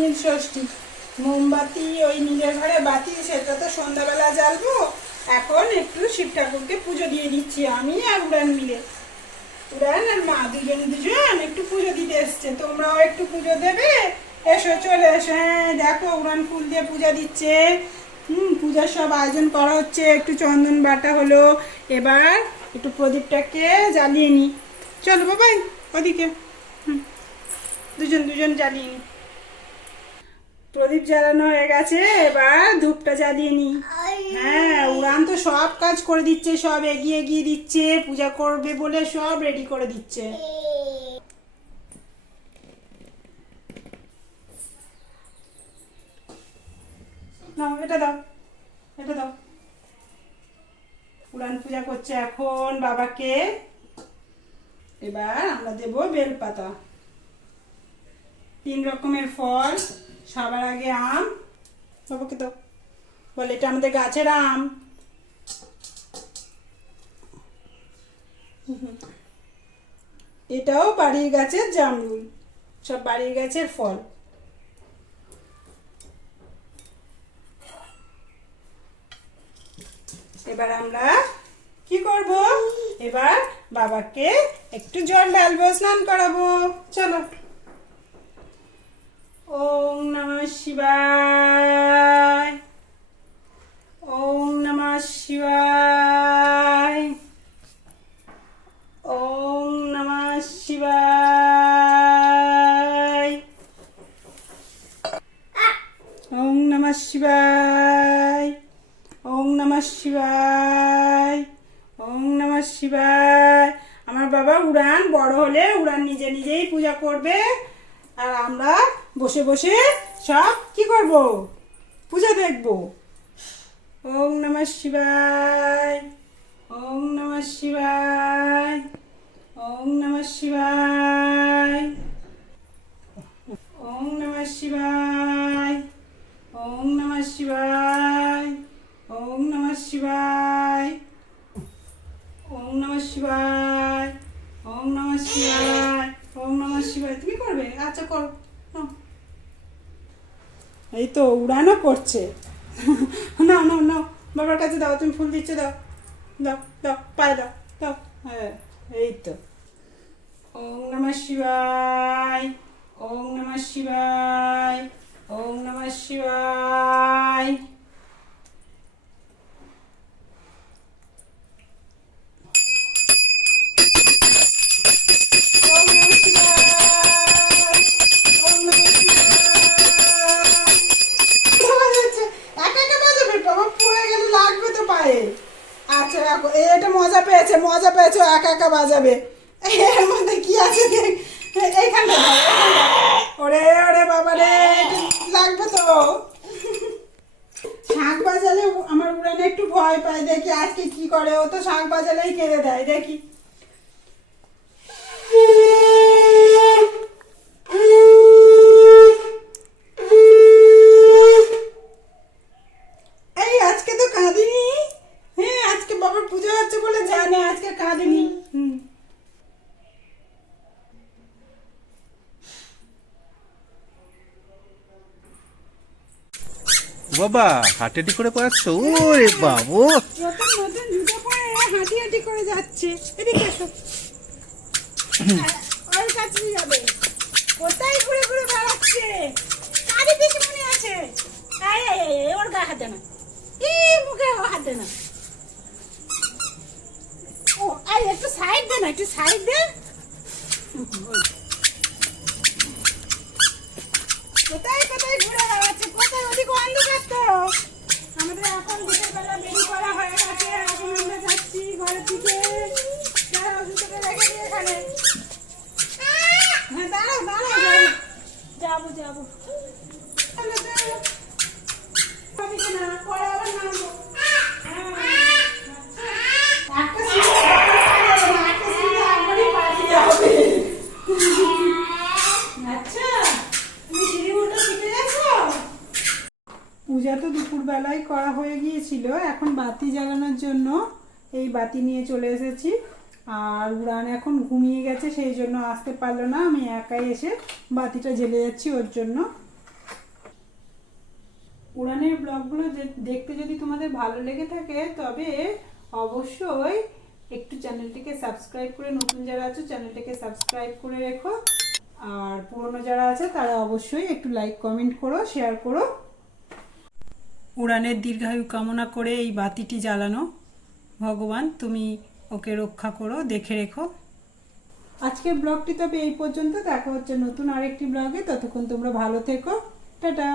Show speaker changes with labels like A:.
A: নীল ষষ্ঠী। মোমবাতি ওই নীলের ঘরে বাতি, সেটা তো সন্ধ্যাবেলা জ্বালবো। এখন একটু শিব ঠাকুরকে পুজো দিয়ে দিচ্ছি, আমি আর উড়ান মিলে। উড়ান আর মা দুজন দুজন একটু পুজো দিতে এসছে, তোমরাও একটু পুজো দেবে? এসো, চলে এসো। হ্যাঁ দেখো উড়ান ফুল দিয়ে পূজা দিচ্ছে। হুম, পূজার সব আয়োজন করা হচ্ছে। একটু চন্দন বাটা হলো, এবার একটু প্রদীপটাকে জ্বালিয়ে নি চলো বাবাই ওদিকে। হুম, দুজন দুজন জ্বালিয়ে নি প্রদীপ জ্বালানো হয়ে গেছে এবার ধূপটা জ্বালিয়ে নি। হ্যাঁ উড়ান তো সব কাজ করে দিচ্ছে সব এগিয়ে এগিয়ে দিচ্ছে পূজা করবে বলে সব রেডি করে দিচ্ছে। নাও এটা দাও এটা দাও। উড়ান পূজা করছে এখন বাবাকে। এবার আমরা দেব বেলপাতা। তিন রকমের ফল। সবার আগে আম। বাবাকে দাও। বলে, এটা আমাদের গাছের আম। এটাও বাড়ির গাছের জামরুল। সব বাড়ির গাছের ফল। এবার আমরা কি করব? এবার বাবাকে একটু জল ঢালবো, স্নান করাবো। চলো ওম নমঃ শিবায়। ওম নমঃ শিবায়। ওম নমঃ শিবায়। ওম নমঃ শিবায়। ওম নমঃ শিবায়। ওম নমঃ শিবায়। আমার বাবা উড়ান, বড় হলে উড়ান নিজে নিজেই পূজা করবে। আর আমরা বসে বসে সব কি করব? পূজা দেখব। ওম নমঃ শিবায়, ওম নমঃ শিবায়, ওম নমঃ শিবায়, ওম নমঃ শিবায়, ওম নমঃ শিবায়, ওম নমঃ শিবায়, ওম নমঃ শিবায়, ওম নমঃ শিবায়, ওম নমঃ শিবায়। তুমি করবে? আচ্ছা করো। এই তো উড়ানো করছে। না না না বাবার কাছে দাও, তুমি ফুল দিচ্ছে, দাও দাও দাও, পায়ে দাও দাও। হ্যাঁ এই তো। ওম নমঃ শিবায়, ওম নমঃ শিবায়, ওম নমঃ শিবায়। পেয়েছে, মজা পেয়েছে একা একা বাজাবে। এর মধ্যে কি আছে দাও। ওরে ওরে বাবা রে লাগবে তো। শাঁখ বাজালে আমার উড়ানে একটু ভয় পায়, দেখি আজকে কি করে, ও তো শাঁখ বাজালেই কেঁদে দেয়, দেখি এই আজকে তো কাঁদিনি হ্যাঁ আজকে বাবার পুজো হচ্ছে বলে জানে আজকে কাঁদিনি হুম
B: বাবা হাটেটি করে পড়াচ্ছ? ওরে বাবু।
A: নতুন নতুন জুতো পরে হাঁটি হাঁটি করে যাচ্ছে। এদিকে এসো। ওর কাছে যাবে। কোথায় ঘুরে ঘুরে বেড়াচ্ছে? কারি পিছু মনে আছে? এই, এই, এই, এই, ওর গায়ে হাত না। এই মুখে ও হাত দে না। ও এই একটু সাইড দে না একটু সাইড দে। কোথায় কোথায় ঘুরে আমাদের এখন বিকেল বেলা করা হয়ে গেছে এখন আমরা যাচ্ছি ঘরের দিকে দাঁড়াও জুতোটা রেখে দিয়ে এখানে হ্যাঁ দাঁড়াও দাঁড়াও যাব যাব যাব চলো, চলো। হবে কি না, পরে আবার নামবো। হ্যাঁ, একটা সিঁড়ি একবারই পার হবে না, একটা সিঁড়ি একবারই পাঠিয়ে হবে। আচ্ছা তুমি সিঁড়ি উল্টো শিখে গেছো পূজা তো দুপুরবেলায় করা হয়ে গিয়েছিল। এখন বাতি জ্বালানোর জন্য এই বাতি নিয়ে চলে এসেছি। আর উড়ান এখন ঘুমিয়ে গেছে, সেই জন্য আসতে পারল না। আমি একাই এসে বাতিটা জ্বেলে যাচ্ছি ওর জন্য। উড়ানের ব্লগগুলো দেখতে যদি তোমাদের ভালো লেগে থাকে, তবে অবশ্যই একটু চ্যানেলটিকে সাবস্ক্রাইব করে, নতুন যারা আছো, চ্যানেলটিকে সাবস্ক্রাইব করে রেখো। আর পুরনো যারা আছে, তারা অবশ্যই একটু লাইক কমেন্ট করো শেয়ার করো। উড়ানের দীর্ঘায়ু কামনা করে এই বাতিটি জ্বালানো। ভগবান, তুমি ওকে রক্ষা করো, দেখে রেখো। আজকের ব্লগটি তবে এই পর্যন্ত। দেখা হচ্ছে নতুন আরেকটি ব্লগে। ততক্ষণ তোমরা ভালো থেকো। টাটা।